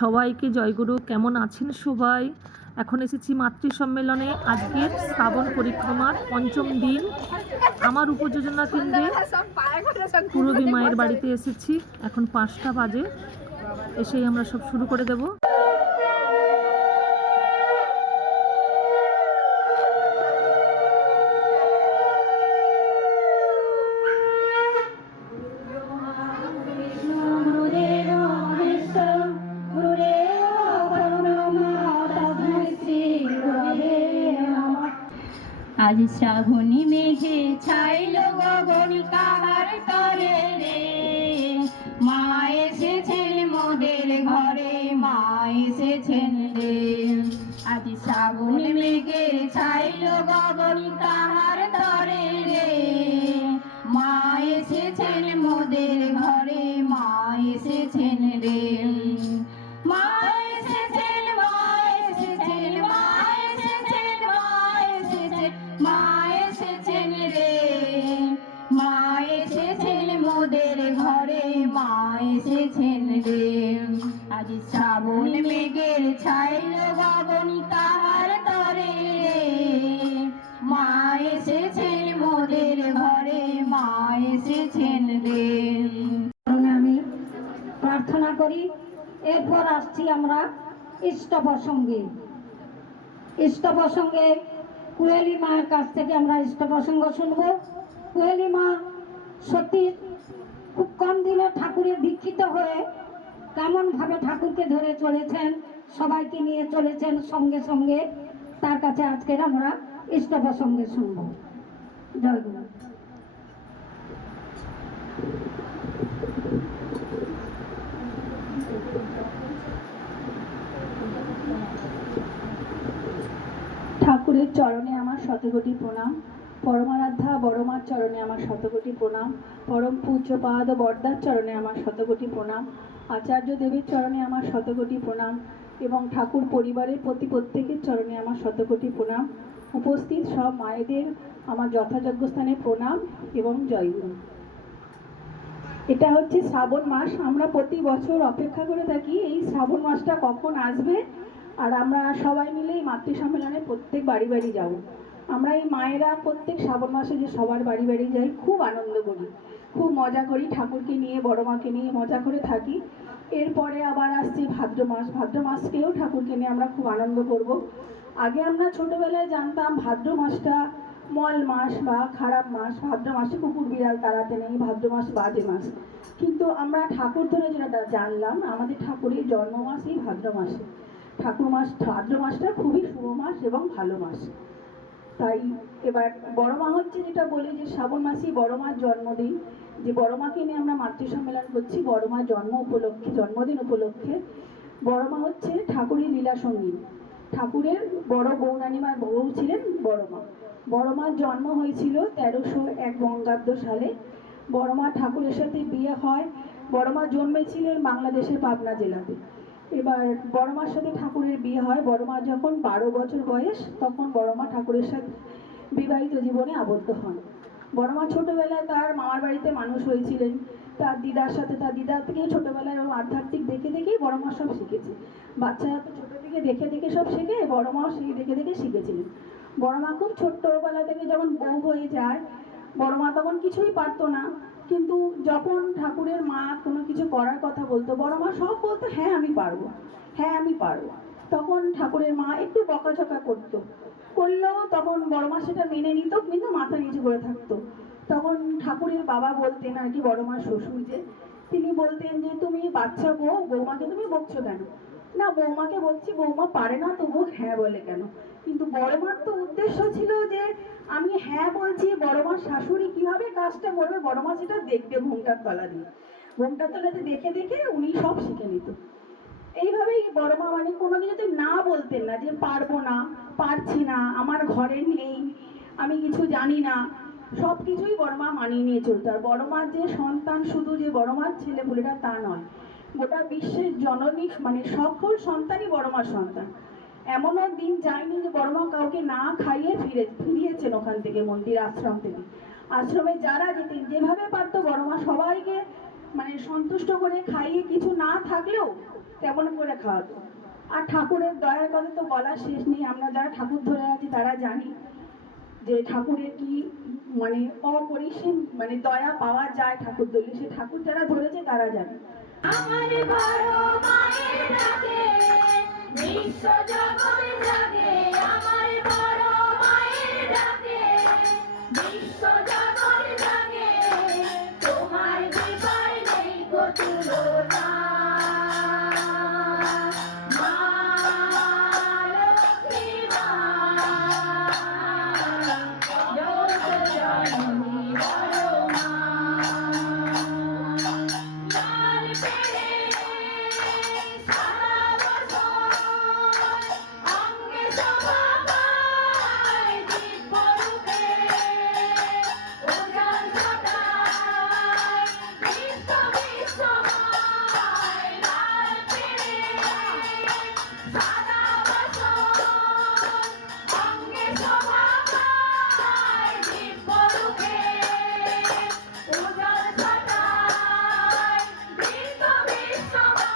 সবাইকে জয়গুরু। কেমন আছেন সবাই? এখন এসেছি মাতৃ সম্মেলনে। আজকের শ্রাবণ পরিক্রমার পঞ্চম দিন। আমার উপযোজনা কেন্দ্রে পূরবী মায়ের বাড়িতে এসেছি। এখন 5টা বাজে। এসেই আমরা সব শুরু করে দেব। আজ শ্রাবণী মেঘে ছাইল গগন কাহার তরে রে, মা এসেছেন মোদের ঘরে, মা এসেছেন রে। আজ শ্রাবণ মেঘে ছাইল গগন কাহার তরে রে, মা এসেছেন মোদের ঘরে, মা এসেছেন রে। মা এসেছেন, মা এসেছেন, মা এসেছেন, মা এসেছেন, মা এসেছেন রে। মা এসেছেন মোদের ঘরে, মা এসেছেন রে। আজ শ্রাবণ মেঘের ছাইল গগন কাহার তরে রে, মা এসেছেন মোদের ঘরে, মা এসেছেন রে। আমি প্রার্থনা করি। এরপর আসছি আমরা ইষ্ট প্রসঙ্গে। ইষ্ট প্রসঙ্গে কুহেলি মায়ের কাছ থেকে আমরা ইষ্ট প্রসঙ্গ শুনবো। কুহেলি মা সত্যি খুব কম দিনে ঠাকুরের দীক্ষিত হয়ে কেমনভাবে ঠাকুরকে ধরে চলেছেন, সবাইকে নিয়ে চলেছেন সঙ্গে সঙ্গে, তার কাছে আজকের আমরা ইষ্ট প্রসঙ্গে শুনবো। জয় গুরু। ঠাকুরের চরণে আমার শতকোটি প্রণাম। পরমারাধ্যা বড়মার চরণে আমার শতকোটি প্রণাম। পরম পূজ্যপাদ বরদার চরণে আমার শতকোটি প্রণাম। আচার্য দেবের চরণে আমার শতকোটি প্রণাম এবং ঠাকুর পরিবারের প্রতি প্রত্যেকের চরণে আমার শতকোটি প্রণাম। উপস্থিত সব মায়েদের আমার যথাযোগ্য স্থানে প্রণাম এবং জয়গুরু। এটা হচ্ছে শ্রাবণ মাস। আমরা প্রতি বছর অপেক্ষা করে থাকি এই শ্রাবণ মাসটা কখন আসবে, আর আমরা সবাই মিলে এই মাতৃ সম্মেলনে প্রত্যেক বাড়ি বাড়ি যাব। আমরা এই মায়েরা প্রত্যেক শ্রাবণ মাসে যে সবার বাড়ি বাড়ি যাই, খুব আনন্দ করি, খুব মজা করি, ঠাকুরকে নিয়ে বড় মাকে নিয়ে মজা করে থাকি। এরপরে আবার আসছে ভাদ্র মাস। ভাদ্র মাসকেও ঠাকুরকে নিয়ে আমরা খুব আনন্দ করব। আগে আমরা ছোটোবেলায় জানতাম ভাদ্র মাসটা মল মাস বা খারাপ মাস, ভাদ্র মাসে কুকুর বিড়াল তাড়াতে নেই, ভাদ্র মাস বাজে মাস। কিন্তু আমরা ঠাকুর ধরে যেটা জানলাম, আমাদের ঠাকুরের জন্ম মাসই ভাদ্র মাসে। ঠাকুর মাস ভাদ্র মাসটা খুবই শুভ মাস এবং ভালো মাস। তাই এবার বড় মা হচ্ছে, যেটা বলি যে শ্রাবণ মাসেই বড় মার জন্মদিন, যে বড় মাকে নিয়ে আমরা মাতৃ সম্মেলন করছি বড় মার জন্ম উপলক্ষে, জন্মদিন উপলক্ষে। বড় মা হচ্ছে ঠাকুরের লীলা সঙ্গী। ঠাকুরের বড় বৌরানীমার বউ ছিলেন বড় মা। বড় মার জন্ম হয়েছিল 1301 বঙ্গাব্দ সালে। বড় মা ঠাকুরের সাথে বিয়ে হয়। বড় মা জন্মেছিলেন বাংলাদেশের পাবনা জেলাতে। এবার বড় মার সাথে ঠাকুরের বিয়ে হয়। বড় মা যখন 12 বছর বয়স, তখন বড় মা ঠাকুরের সাথে বিবাহিত জীবনে আবদ্ধ হন। বড় মা ছোটবেলায় তার মামার বাড়িতে মানুষ হয়েছিলেন। তার দিদার সাথে, তার দিদার থেকে ছোটবেলায় ওর আধ্যাত্মিক দেখে দেখেই বড় মা সব শিখেছে। বাচ্চারা তো ছোটো থেকে দেখে দেখে সব শেখে, বড় মাও সেই দেখে দেখে শিখেছিলেন। বড় মা খুব ছোট্টবেলা থেকে যখন বউ হয়ে যায়, বড় মা তখন কিছুই পারতো না। কিন্তু যখন ঠাকুরের মা কোনো কিছু করার কথা বলতো, বড় মা সব বলতো হ্যাঁ আমি পারবো, হ্যাঁ আমি পারবো। তখন ঠাকুরের মা একটু বকাঝকা করলেও তখন বড় মা সেটা মেনে নিত, কিন্তু মাথা নিচু করে থাকতো। তখন ঠাকুরের বাবা বলতেন, আর কি বড় মার শ্বশুর যে, তিনি বলতেন যে তুমি বাচ্চা বউ, বৌমাকে তুমি বকছো কেন? না, বৌমাকে বলছি, বৌমা পারে না, তবু হ্যাঁ বলে কেন? কিন্তু বড় মার তো উদ্দেশ্য ছিল যে আমি হ্যাঁ বলছি, বড় মার শাশুড়ি কিভাবে কাজটা করবে বড় মা সেটা দেখবে ঘোমটার তলা দিয়ে। ঘোমটার তলাতে দেখে দেখে উনি সব শিখে নিত। এইভাবেই বড় মা মানে কোনো কিছুতে না বলতেন না, যে পারবো না, পারছি না, আমার ঘরে নেই, আমি কিছু জানি না। সব কিছুই বড় মা মানিয়ে নিয়ে চলতো। আর বড় মার যে সন্তান শুধু যে বড় মার ছেলে পুলেরা তা নয়, গোটা বিশ্বের জননী মানে সকল সন্তানই বড় মার সন্তান। এমনও দিন যায়নি যে বড় মা কাউকে না খাইয়ে ফিরিয়েছেন ওখান থেকে, মন্দির আশ্রম থেকে। আশ্রমে যারা যেতেন, যেভাবে পারতো বড় মা সবাইকে মানে সন্তুষ্ট করে খাইয়ে, কিছু না থাকলেও তেমন করে খাওয়াতো। আর ঠাকুরের দয়ার কথা তো বলার শেষ নেই। আমরা যারা ঠাকুর ধরে আছি তারা জানি যে ঠাকুরের কি মানে অপরিসীম মানে দয়া পাওয়া যায় ঠাকুর ধরলে। সে ঠাকুর যারা ধরেছে তারা জানে। আমার বড় মায়ের ডাকে বিশ্ব জগৎ জাগে, আমার বড় মায়ের ডাকে বিশ্ব জগৎ জাগে, তোমার বিষয় নেই গো তুলনা। মা লক্ষ্মী মা, জগৎ জননী বড় মা। লাল পেড়ে সারা বছর অঙ্গে শোভা পায় দিব্যরূপে, ওজন ছটায় বিশ্ব বিশ্বময়। লাল পেড়ে সারা বছর অঙ্গে শোভা পায় দিব্যরূপে, ওজন ছটায় বিশ্ব বিশ্বময়।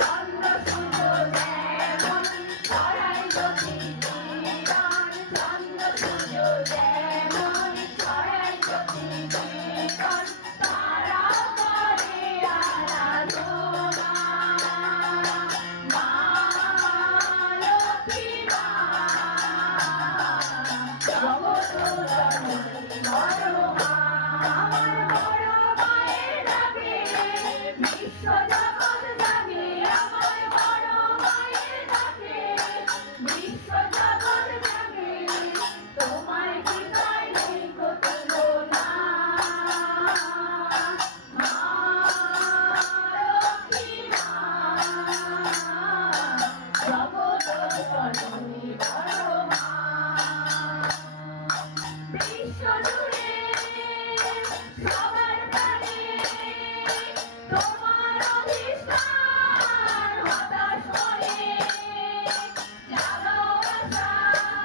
চন্দ্র সূর্য যেমন ছড়ায় জ্যোতি কিরণ, চন্দ্র সূর্য যেমন ছড়ায় জ্যোতি কিরণ, তারাও করে আরাধনা। মা লক্ষ্মী মা, জগৎ জননী বড় মা। আমার বড় মায়ের ডাকে বিশ্ব জগৎ জাগে, আমার বড় মায়ের ডাকে বিশ্ব জগৎ জাগে, তোমার কৃপায় নেই গো তুলনা। মা লক্ষ্মী মা, জগৎ জননী বড় মা। বিশ্ব জুড়ে সবার প্রাণে তোমার অধিষ্ঠান, হতাশ মনে জাগাও আশা,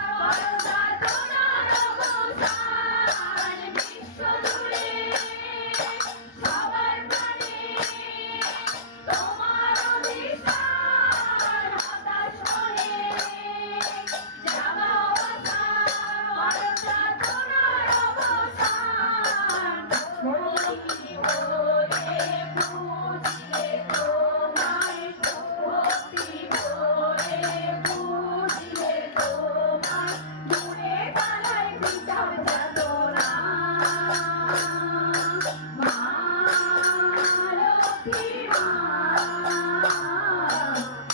করো সাধনার অবসান। বিশ্ব জুড়ে সবার প্রাণে তোমার অধিষ্ঠান, হতাশ মনে জাগাও আশা, করো সাধনার অবসান। মরি মোরে বুঝিয়ে তোমায়, ভক্তি ভরে বুঝিয়ে তোমায়, দূরে পালায় পিতার যাতনা। মা লক্ষ্মী মা,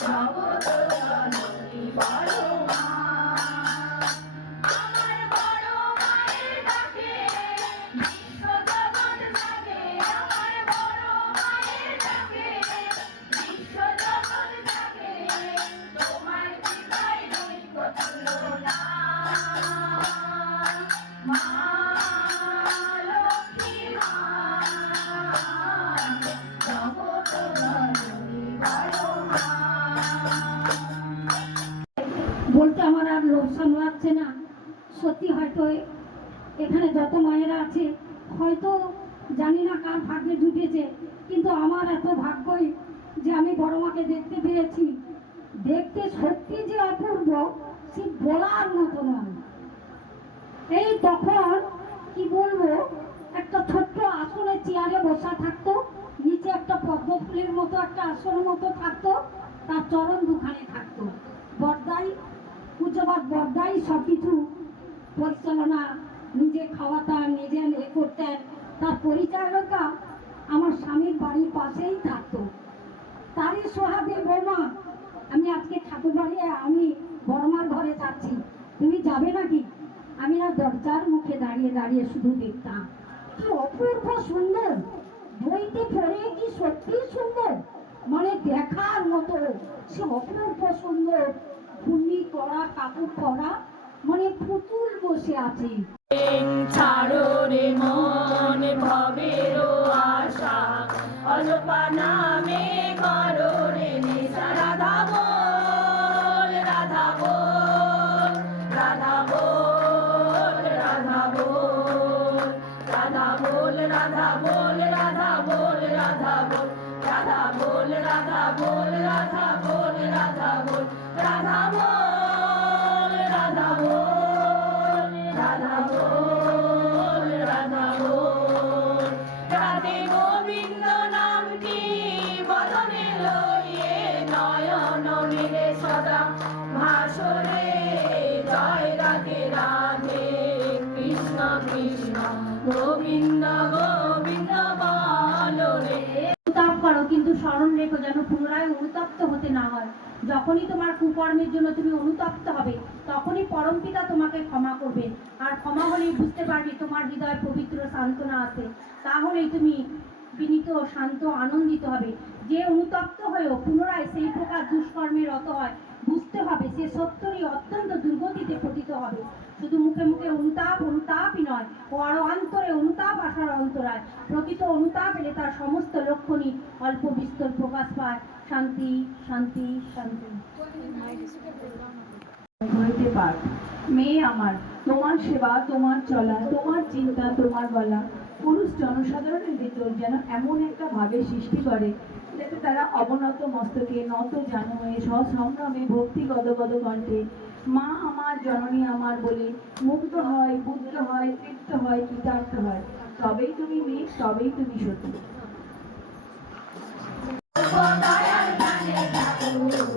জগৎ জননী বড় মা। আমার বড় মায়ের ডাকে বিশ্ব জগৎ জাগে, আমার বড় মায়ের ডাকে বিশ্ব জগৎ জাগে, তোমার কৃপায় নেই গো তুলনা। মা লক্ষ্মী মা, জগৎ জননী বড় মা। বলতে আমার আর লোভ সামলাচ্ছে না। সত্যি হয়তো এখানে যত মায়েরা আছে হয়তো জানি না কার ভাগ্যে জুটেছে, কিন্তু আমার এত ভাগ্যই যে আমি বড় মাকে দেখতে পেয়েছি। দেখতে সত্যি যে অপূর্ব, সে বলার মতো নয়। এই তখন কি বলবো, একটা ছোট্ট আসনে চেয়ারে বসা থাকতো, নিচে একটা পদ্ম ফুলের মতো একটা আসনের মতো থাকতো, তার চরণ দুখানে থাকতো। বর্দাই পূজ্যবাদ বর্দাই সব কিছু পরিচালনা নিজে খাওয়াতেন, নিজে করতেন। তার পরিচালকা আমার স্বামীর বাড়ির পাশেই থাকতো। তারই সোহাগে বৌমা, আমি আজকে ঠাকুর বাড়ি, আমি বড়মার ঘরে যাচ্ছি, তুমি যাবে নাকি? আমি না দরজার মুখে দাঁড়িয়ে দাঁড়িয়ে শুধু দেখতাম। কি অপূর্ব সুন্দর, বইতে পড়ে কি সত্যি সুন্দর, মানে দেখার মতো। সে অপূর্ব সুন্দর, ঘূর্ণি করা কাপড় পরা, মানে পুতুল বসে আছে। ছাড়ো রে মন ভবের আশা, অলপা নামে করো রে নেশা। রাধা বল রাধা বল, রাধা বল রাধা বল, রাধা বল রাধা বল, রাধা বল রাধা বল, রাধা বল রাধা বল। রে সদা ভাসরে জয় রাধে রাধে কৃষ্ণ কৃষ্ণ গোবিন্দ গোবিন্দ বলো রে। অনুতাপ করো, কিন্তু স্মরণ রেখো যেন পুনরায় অনুতপ্ত হতে না হয়। যখনই তোমার কুকর্মের জন্য তুমি অনুতপ্ত হবে, তখনই পরমপিতা তোমাকে ক্ষমা করবে। আর ক্ষমা হলেই বুঝতে পারবে তোমার হৃদয় পবিত্র সান্ত্বনা আছে। তাহলেই তুমি বিনীত শান্ত আনন্দিত হবে। যে অনুতপ্ত হয়েও পুনরায় সেই প্রকার দুষ্কর্মে রত হয়, বুঝতে হবে সে সত্যরই অত্যন্ত দুর্গতিতে পতিত হবে। শুধু মুখে মুখে অনুতাপ অনুতাপই নয়, ও আরো অন্তরে অনুতাপ আসার অন্তরায়। প্রকৃত অনুতাপ এলে তার সমস্ত লক্ষণই অল্প বিস্তর প্রকাশ পায়। শান্তি শান্তি শান্তি। হইতে পার মেয়ে আমার, তোমার সেবা, তোমার চলা, তোমার চিন্তা, তোমার বলা পুরুষ জনসাধারণের ভিতর যেন এমন একটা ভাবের সৃষ্টি করে, যাতে তারা অবনত মস্তকে নত জানু হয়ে সসংগ্রামে ভক্তি গদগদ কণ্ঠে মা আমার জননী আমার বলে মুগ্ধ হয়, বুদ্ধ হয়, তৃপ্ত হয়, কৃতার্থ হয়। তবেই তুমি মেয়ে, তবেই তুমি সতী। দয়াল জানে ঠাকুর